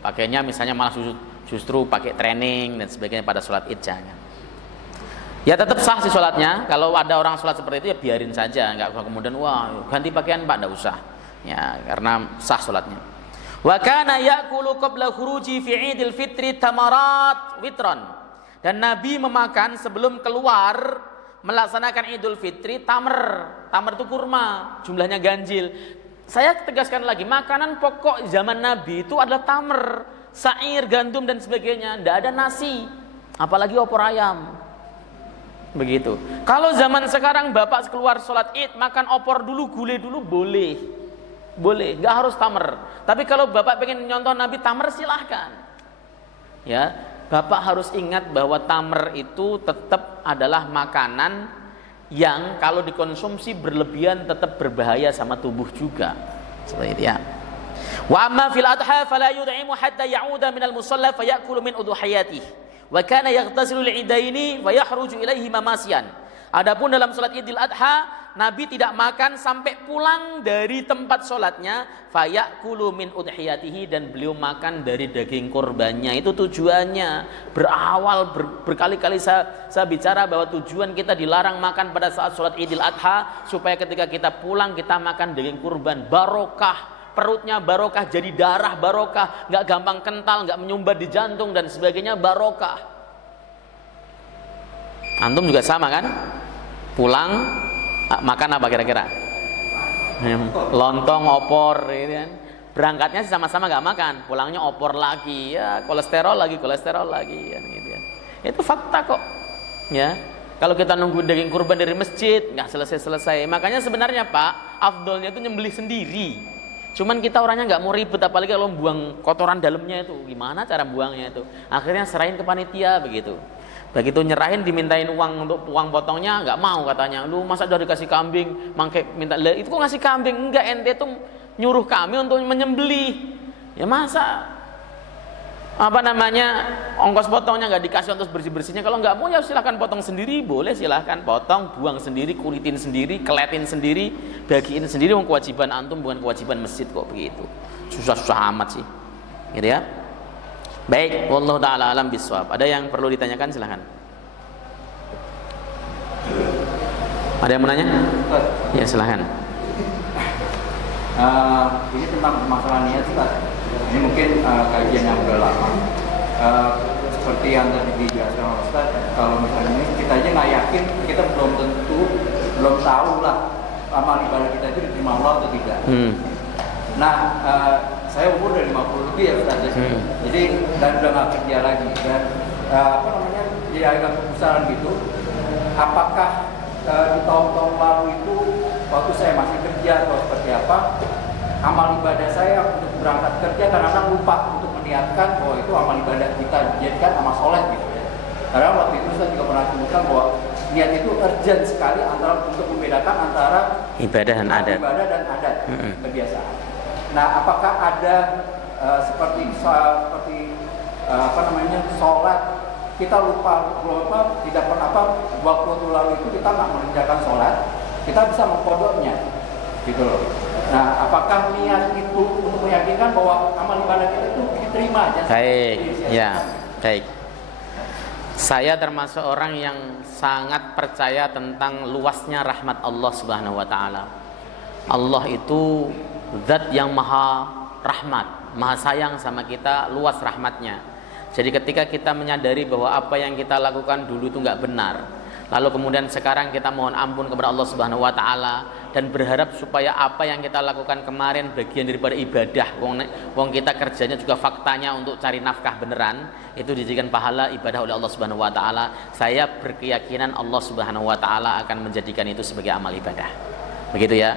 pakainya misalnya malah justru pakai training dan sebagainya pada sholat Id, jangan. Ya tetap sah sih sholatnya. Kalau ada orang sholat seperti itu ya biarin saja, nggak usah kemudian wah ganti pakaian Pak, nggak usah. Ya, karena sah sholatnya. Wa kana ya'kulu qabla khuruji fi Idul Fitri tamarat witron. Dan Nabi memakan sebelum keluar melaksanakan Idul Fitri tamr. Tamr itu kurma, jumlahnya ganjil. Saya tegaskan lagi, makanan pokok zaman Nabi itu adalah tamr, sair, gandum dan sebagainya. Tidak ada nasi, apalagi opor ayam. Begitu. Kalau zaman sekarang bapak keluar sholat Id makan opor dulu, gulai dulu, boleh, nggak harus tamr. Tapi kalau bapak pengen nyontoh Nabi tamr, silahkan. Ya, bapak harus ingat bahwa tamr itu tetap adalah makanan yang kalau dikonsumsi berlebihan tetap berbahaya sama tubuh juga. Seperti itu ya. Wa amma fil adha fala yud'imu hatta ya'uda minal musalla fayakulu min udhiyatihi. Wa kana yaghtasilu al-idaini wa yahruju ilaihi mamasiyan. Adapun dalam salat Idul Adha, Nabi tidak makan sampai pulang dari tempat sholatnya, fayakulu min udhiyatihi, dan beliau makan dari daging korbannya. Itu tujuannya. Berawal berkali-kali saya bicara bahwa tujuan kita dilarang makan pada saat sholat Idul Adha supaya ketika kita pulang kita makan daging kurban, barokah. Perutnya barokah, jadi darah barokah, nggak gampang kental, nggak menyumbat di jantung dan sebagainya, barokah. Antum juga sama kan? Pulang makan apa kira-kira? Lontong, opor, gitu kan? Berangkatnya sama-sama nggak makan, pulangnya opor lagi, ya kolesterol lagi, kan gitu ya. Itu fakta kok, ya. Kalau kita nunggu daging kurban dari masjid, nggak selesai. Makanya sebenarnya Pak, afdolnya itu nyembelih sendiri. Cuman kita orangnya nggak mau ribet, apalagi kalau buang kotoran dalamnya itu, gimana cara buangnya itu? Akhirnya serahin ke panitia begitu. Begitu nyerahin dimintain uang untuk uang potongnya, nggak mau katanya. Lu masa udah dikasih kambing, mangke minta itu kok ngasih kambing? Enggak, ente tuh nyuruh kami untuk menyembelih. Ya masa ongkos potongnya nggak dikasih untuk bersih-bersihnya? Kalau nggak mau ya silahkan potong sendiri, boleh silahkan potong, buang sendiri, kulitin sendiri, keletin sendiri, bagiin sendiri. Kewajiban antum bukan kewajiban masjid kok begitu. Susah-susah amat sih, gitu ya. Baik, wallahu taala alam bisawab. Ada yang perlu ditanyakan silahkan. Ada yang mau nanya? Ya silahkan. Ini tentang masalah niat Ustaz. Ini mungkin kajian yang udah lama. Seperti yang tadi dijelaskan oleh Ustaz, kalau misalnya ini kita aja nggak yakin, kita belum tahu lah amal ibadah kita itu diterima Allah atau tidak. Nah, saya umur udah 50 lebih ya Ustaz. Jadi dan udah nggak kerja lagi dan jadi agak kebesaran gitu. Apakah di tahun-tahun lalu itu waktu saya masih kerja atau seperti apa, amal ibadah saya untuk berangkat kerja kadang-kadang lupa untuk meniatkan bahwa itu amal ibadah kita dijadikan amal soleh gitu ya. Karena waktu itu saya juga pernah sebutkan bahwa niat itu urgent sekali untuk membedakan antara ibadah dan adat. Kebiasaan. Nah, apakah ada seperti sholat kita lupa tidak pernah waktu lalu itu kita nggak mengerjakan sholat, kita bisa mengkodoknya gitu loh. Nah, apakah niat itu untuk meyakinkan bahwa amal ibadah kita itu diterima aja? Baik, ya, baik. Saya termasuk orang yang sangat percaya tentang luasnya rahmat Allah Subhanahu wa taala. Allah itu zat yang maha rahmat, maha sayang sama kita, luas rahmatnya. Jadi ketika kita menyadari bahwa apa yang kita lakukan dulu itu nggak benar, lalu kemudian sekarang kita mohon ampun kepada Allah Subhanahu wa taala dan berharap supaya apa yang kita lakukan kemarin bagian daripada ibadah. Wong kita kerjanya juga faktanya untuk cari nafkah beneran, itu dijadikan pahala ibadah oleh Allah Subhanahu wa taala. Saya berkeyakinan Allah Subhanahu wa taala akan menjadikan itu sebagai amal ibadah. Begitu ya.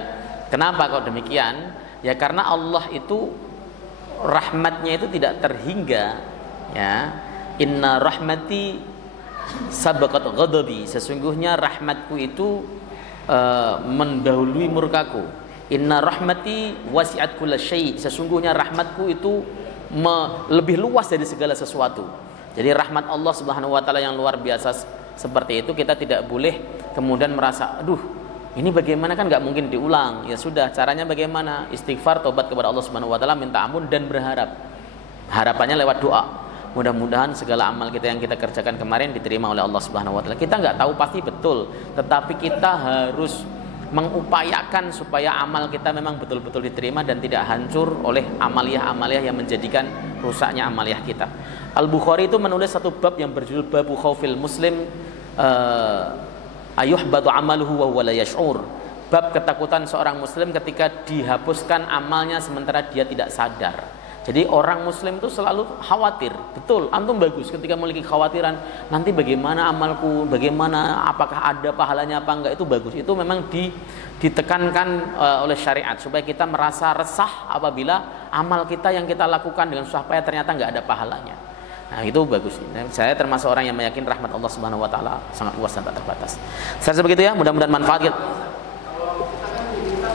Kenapa kok demikian? Ya karena Allah itu rahmatnya itu tidak terhingga. Ya, inna rahmati sabaqat ghadabi, sesungguhnya rahmatku itu mendahului murkaku. Inna rahmati wasi'at kullasyai, sesungguhnya rahmatku itu lebih luas dari segala sesuatu. Jadi rahmat Allah Subhanahu wa taala yang luar biasa seperti itu, kita tidak boleh kemudian merasa aduh ini bagaimana, kan nggak mungkin diulang. Ya sudah, caranya bagaimana? Istighfar, tobat kepada Allah Subhanahu wa taala, minta ampun dan berharap. Harapannya lewat doa. Mudah-mudahan segala amal kita yang kita kerjakan kemarin diterima oleh Allah Subhanahu wa taala. Kita nggak tahu pasti betul, tetapi kita harus mengupayakan supaya amal kita memang betul-betul diterima dan tidak hancur oleh amaliyah-amaliyah yang menjadikan rusaknya amaliyah kita. Al-Bukhari itu menulis satu bab yang berjudul Babu Khaufil Muslim ayuhbatu amaluhu wa huwa la yash'ur. Bab ketakutan seorang muslim ketika dihapuskan amalnya sementara dia tidak sadar. Jadi orang muslim itu selalu khawatir. Betul, antum bagus ketika memiliki khawatiran, nanti bagaimana amalku, bagaimana, apakah ada pahalanya apa enggak, itu bagus. Itu memang ditekankan oleh syariat supaya kita merasa resah apabila amal kita yang kita lakukan dengan susah payah ternyata enggak ada pahalanya. Nah, itu bagus. Saya termasuk orang yang meyakini rahmat Allah Subhanahu wa taala sangat luas dan tak terbatas. Saya rasa begitu ya, mudah-mudahan manfaat kita. Kalau kita kan diminta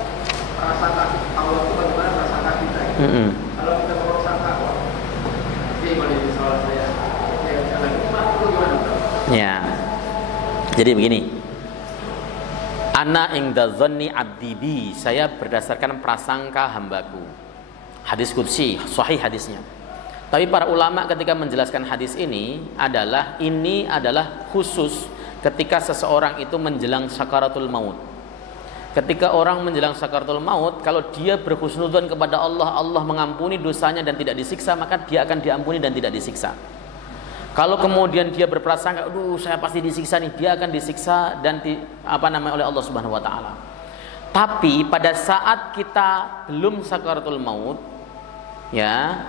rasa takut Allah itu bagaimana rasa takut kita. Kalau kita merasa takut, jadi boleh disoal saya. Ya. Jadi begini. Ana ingda dhanni abdi bi, saya berdasarkan prasangka hambaku. Hadis qudsi, sahih hadisnya. Tapi para ulama ketika menjelaskan hadis ini adalah khusus ketika seseorang itu menjelang sakaratul maut. Ketika orang menjelang sakaratul maut, kalau dia berhusnudzon kepada Allah, Allah mengampuni dosanya dan tidak disiksa, maka dia akan diampuni dan tidak disiksa. Kalau kemudian dia berprasangka, aduh saya pasti disiksa nih, dia akan disiksa dan oleh Allah Subhanahu wa taala. Tapi pada saat kita belum sakaratul maut, ya,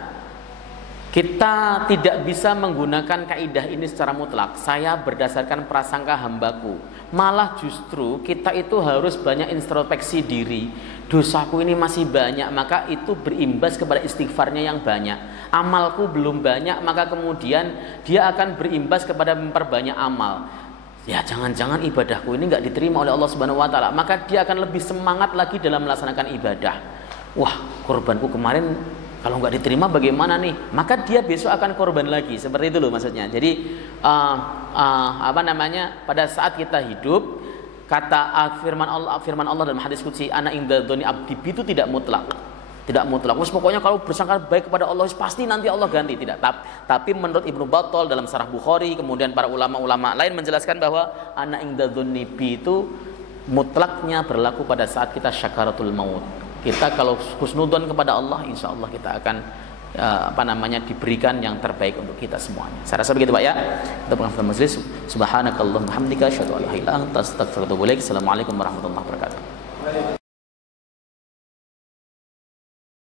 Kita tidak bisa menggunakan kaidah ini secara mutlak. Saya berdasarkan prasangka hambaku. Malah justru kita itu harus banyak introspeksi diri. Dosaku ini masih banyak, maka itu berimbas kepada istighfarnya yang banyak. Amalku belum banyak, maka kemudian dia akan berimbas kepada memperbanyak amal. Ya, jangan-jangan ibadahku ini nggak diterima oleh Allah Subhanahu Wa Taala, maka dia akan lebih semangat lagi dalam melaksanakan ibadah. Wah, korbanku kemarin kalau nggak diterima bagaimana nih? Maka dia besok akan korban lagi. Seperti itu loh maksudnya. Jadi pada saat kita hidup, kata firman Allah dalam hadis qudsi, ana inda dzoni abdi, itu tidak mutlak. Tidak mutlak. Pokoknya kalau bersangka baik kepada Allah pasti nanti Allah ganti, tidak. Tapi menurut Ibnu Battal dalam Syarah Bukhari, kemudian para ulama-ulama lain menjelaskan bahwa ana inda dzoni bi itu mutlaknya berlaku pada saat kita syakaratul maut. Kita kalau husnudzon kepada Allah, insya Allah kita akan diberikan yang terbaik untuk kita semuanya. Saya rasa begitu Pak ya. Kita penghafal majelis. Subhanakallahumma hamdika asyhadu an la ilaha illa anta astaghfiruka wa atubu ilaik. Assalamualaikum warahmatullahi wabarakatuh.